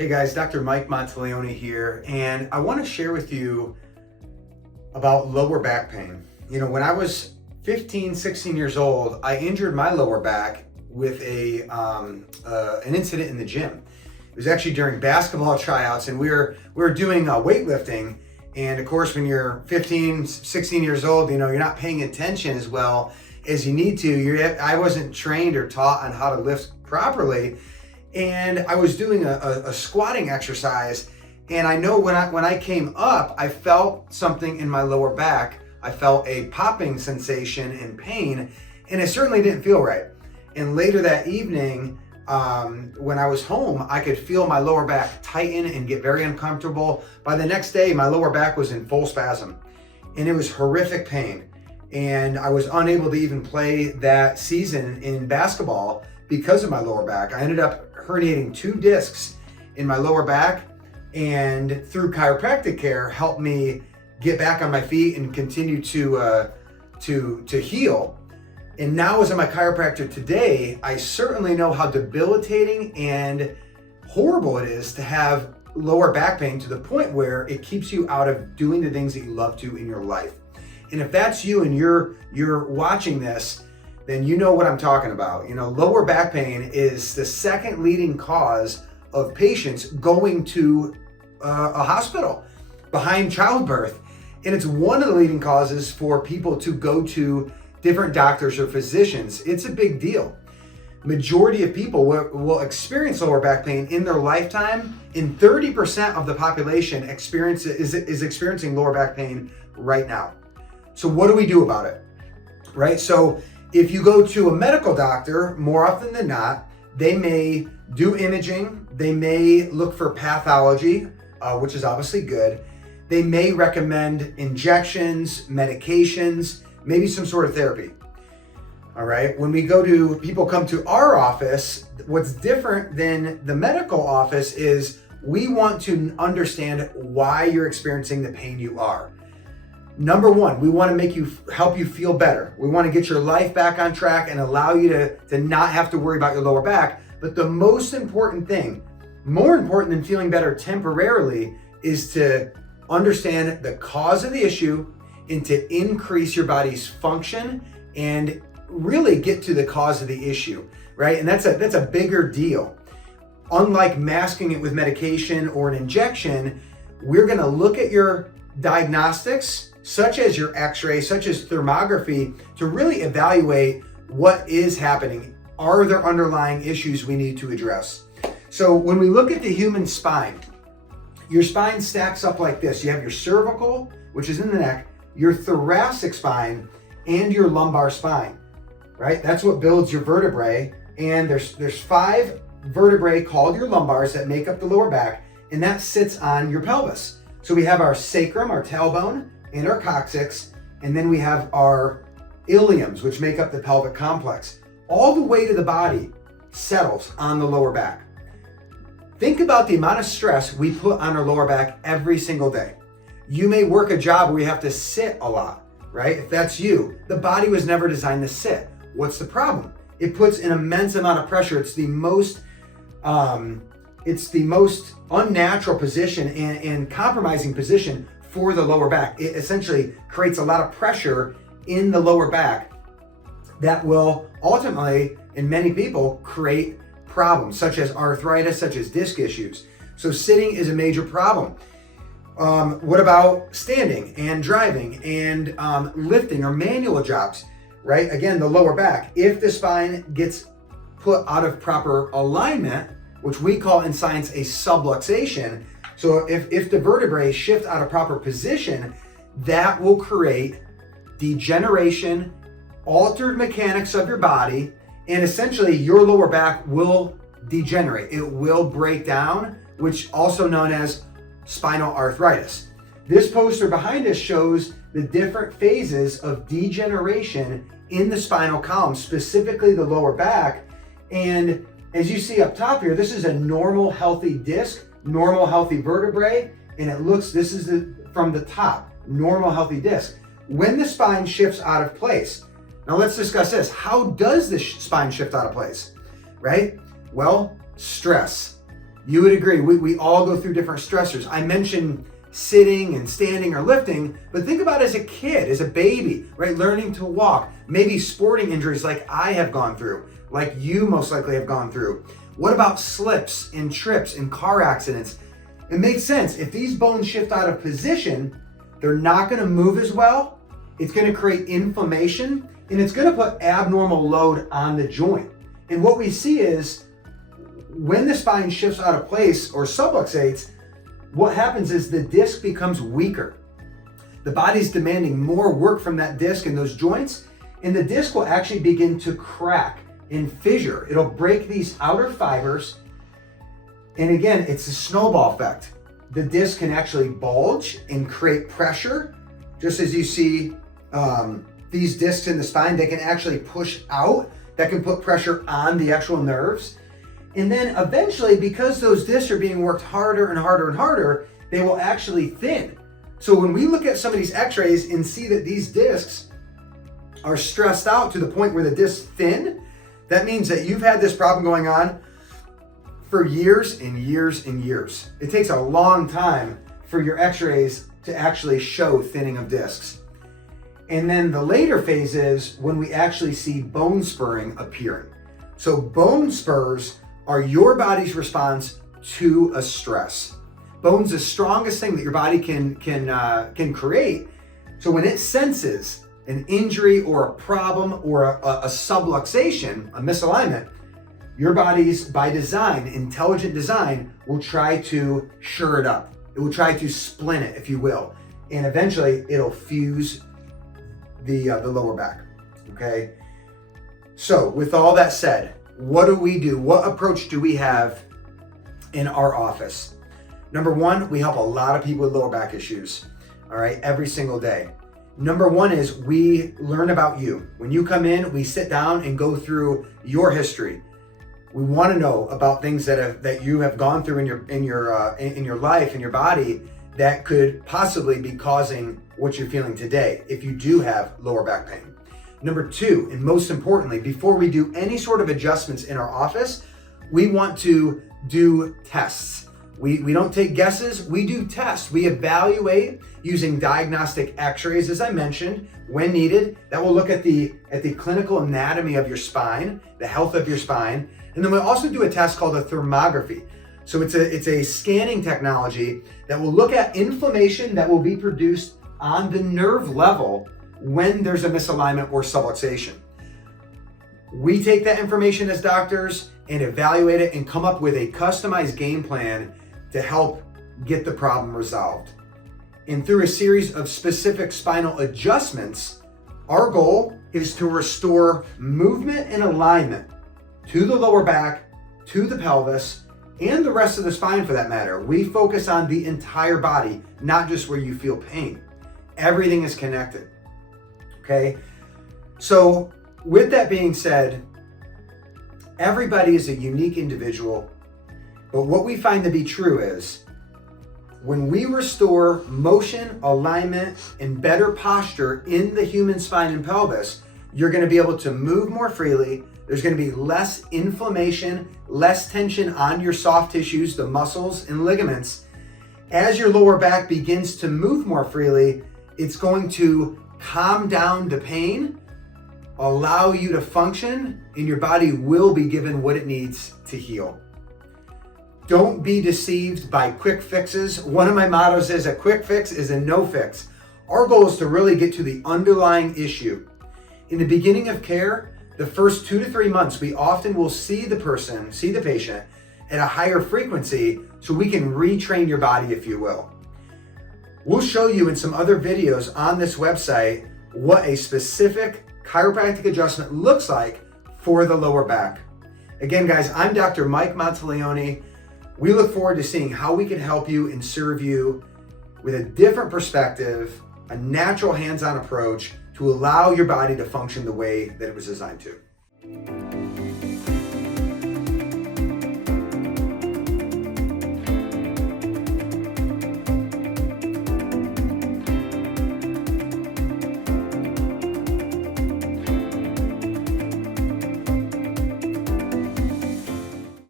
Hey guys, Dr. Mike Monteleone here, and I want to share with you about lower back pain. When I was 15, 16 years old, I injured my lower back with an incident in the gym. It was actually during basketball tryouts, and we were doing weightlifting. And of course, when you're 15, 16 years old, you're not paying attention as well as you need to. I wasn't trained or taught on how to lift properly. And I was doing a squatting exercise, and I know when I came up, I felt something in my lower back. I felt a popping sensation and pain, and it certainly didn't feel right. And later that evening, when I was home, I could feel my lower back tighten and get very uncomfortable. By the next day, my lower back was in full spasm, and it was horrific pain. And I was unable to even play that season in basketball because of my lower back. I ended up herniating 2 discs in my lower back, and through chiropractic care helped me get back on my feet and continue to heal. And now as I'm a chiropractor today, I certainly know how debilitating and horrible it is to have lower back pain to the point where it keeps you out of doing the things that you love to in your life. And if that's you and you're watching this, then you know what I'm talking about. Lower back pain is the second leading cause of patients going to a hospital behind childbirth. And it's one of the leading causes for people to go to different doctors or physicians. It's a big deal. Majority of people will experience lower back pain in their lifetime, and 30% of the population is experiencing lower back pain right now. So what do we do about it? Right? So if you go to a medical doctor, more often than not, they may do imaging, they may look for pathology, which is obviously good. They may recommend injections, medications, maybe some sort of therapy. All right, when people come to our office, what's different than the medical office is we want to understand why you're experiencing the pain you are. Number one, we want to help you feel better. We want to get your life back on track and allow you to not have to worry about your lower back. But the most important thing, more important than feeling better temporarily, is to understand the cause of the issue and to increase your body's function and really get to the cause of the issue, right? And that's a bigger deal. Unlike masking it with medication or an injection, we're going to look at your diagnostics, such as your X-ray, such as thermography, to really evaluate what is happening. Are there underlying issues we need to address? So when we look at the human spine, your spine stacks up like this. You have your cervical, which is in the neck, your thoracic spine, and your lumbar spine, right? That's what builds your vertebrae. And there's 5 vertebrae called your lumbars that make up the lower back, and that sits on your pelvis. So we have our sacrum, our tailbone, and our coccyx, and then we have our iliums, which make up the pelvic complex. All the weight of the body settles on the lower back. Think about the amount of stress we put on our lower back every single day. You may work a job where you have to sit a lot, right? If that's you, the body was never designed to sit. What's the problem? It puts an immense amount of pressure. It's the most unnatural position and compromising position for the lower back. It essentially creates a lot of pressure in the lower back that will ultimately, in many people, create problems such as arthritis, such as disc issues. So sitting is a major problem. What about standing and driving and lifting or manual jobs, right? Again, the lower back. If the spine gets put out of proper alignment, which we call in science a subluxation, so if the vertebrae shift out of proper position, that will create degeneration, altered mechanics of your body, and essentially your lower back will degenerate. It will break down, which also known as spinal arthritis. This poster behind us shows the different phases of degeneration in the spinal column, specifically the lower back. And as you see up top here, this is a normal healthy disc, normal healthy vertebrae, and this is from the top, normal healthy disc. When the spine shifts out of place, now let's discuss this. How does the spine shift out of place, right? Well, stress, You would agree, we all go through different stressors. I mentioned sitting and standing or lifting, but think about as a kid, as a baby, right? Learning to walk, maybe sporting injuries like I have gone through, like you most likely have gone through. What about slips and trips and car accidents? It makes sense. If these bones shift out of position, they're not gonna move as well. It's gonna create inflammation and it's gonna put abnormal load on the joint. And what we see is when the spine shifts out of place or subluxates, what happens is the disc becomes weaker. The body's demanding more work from that disc and those joints, and the disc will actually begin to crack and fissure. It'll break these outer fibers. And again, it's a snowball effect. The disc can actually bulge and create pressure. Just as you see these discs in the spine, they can actually push out. That can put pressure on the actual nerves. And then eventually, because those discs are being worked harder and harder and harder, they will actually thin. So when we look at some of these x-rays and see that these discs are stressed out to the point where the discs thin, that means that you've had this problem going on for years and years and years. It takes a long time for your x-rays to actually show thinning of discs. And then the later phase is when we actually see bone spurring appearing. So bone spurs are your body's response to a stress. Bone's the strongest thing that your body can create. So when it senses an injury or a problem or a subluxation, a misalignment, your body's, by design, intelligent design, will try to shore it up. It will try to splint it, if you will. And eventually it'll fuse the lower back, okay? So with all that said, what do we do? What approach do we have in our office? Number one, we help a lot of people with lower back issues, all right, every single day. Number one is we learn about you. When you come in, we sit down and go through your history. We want to know about things that you have gone through in your life, in your body, that could possibly be causing what you're feeling today if you do have lower back pain. Number two, and most importantly, before we do any sort of adjustments in our office, we want to do tests. We don't take guesses, we do tests. We evaluate using diagnostic x-rays, as I mentioned, when needed. That will look at the clinical anatomy of your spine, the health of your spine. And then we also do a test called a thermography. So it's a scanning technology that will look at inflammation that will be produced on the nerve level when there's a misalignment or subluxation. We take that information as doctors and evaluate it and come up with a customized game plan to help get the problem resolved. And through a series of specific spinal adjustments, our goal is to restore movement and alignment to the lower back, to the pelvis, and the rest of the spine for that matter. We focus on the entire body, not just where you feel pain. Everything is connected. Okay, so with that being said, everybody is a unique individual, but what we find to be true is when we restore motion, alignment, and better posture in the human spine and pelvis, you're going to be able to move more freely. There's going to be less inflammation, less tension on your soft tissues, the muscles and ligaments. As your lower back begins to move more freely, it's going to calm down the pain, allow you to function, and your body will be given what it needs to heal. Don't be deceived by quick fixes. One of my mottos is a quick fix is a no fix. Our goal is to really get to the underlying issue. In the beginning of care, the first 2 to 3 months, we often will see the patient at a higher frequency so we can retrain your body, if you will. We'll show you in some other videos on this website what a specific chiropractic adjustment looks like for the lower back. Again, guys, I'm Dr. Mike Monteleone. We look forward to seeing how we can help you and serve you with a different perspective, a natural hands-on approach to allow your body to function the way that it was designed to.